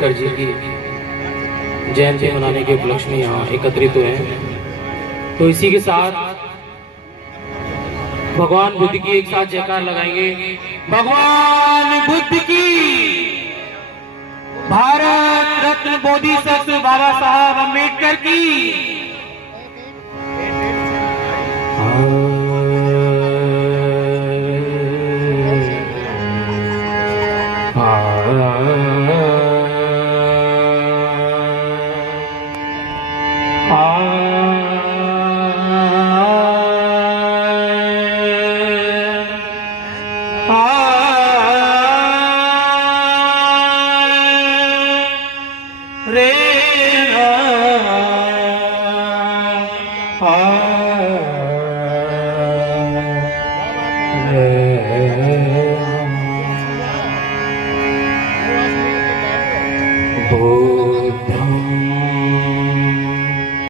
कर जी की जयंती मनाने के उपलक्ष्य में यहाँ एकत्रित हुए हैं। तो इसी के साथ भगवान बुद्ध की एक साथ जयकार लगाएंगे। भगवान बुद्ध की, भारत रत्न बोधिसत्व बाबा साहब अम्बेडकर की। रे भो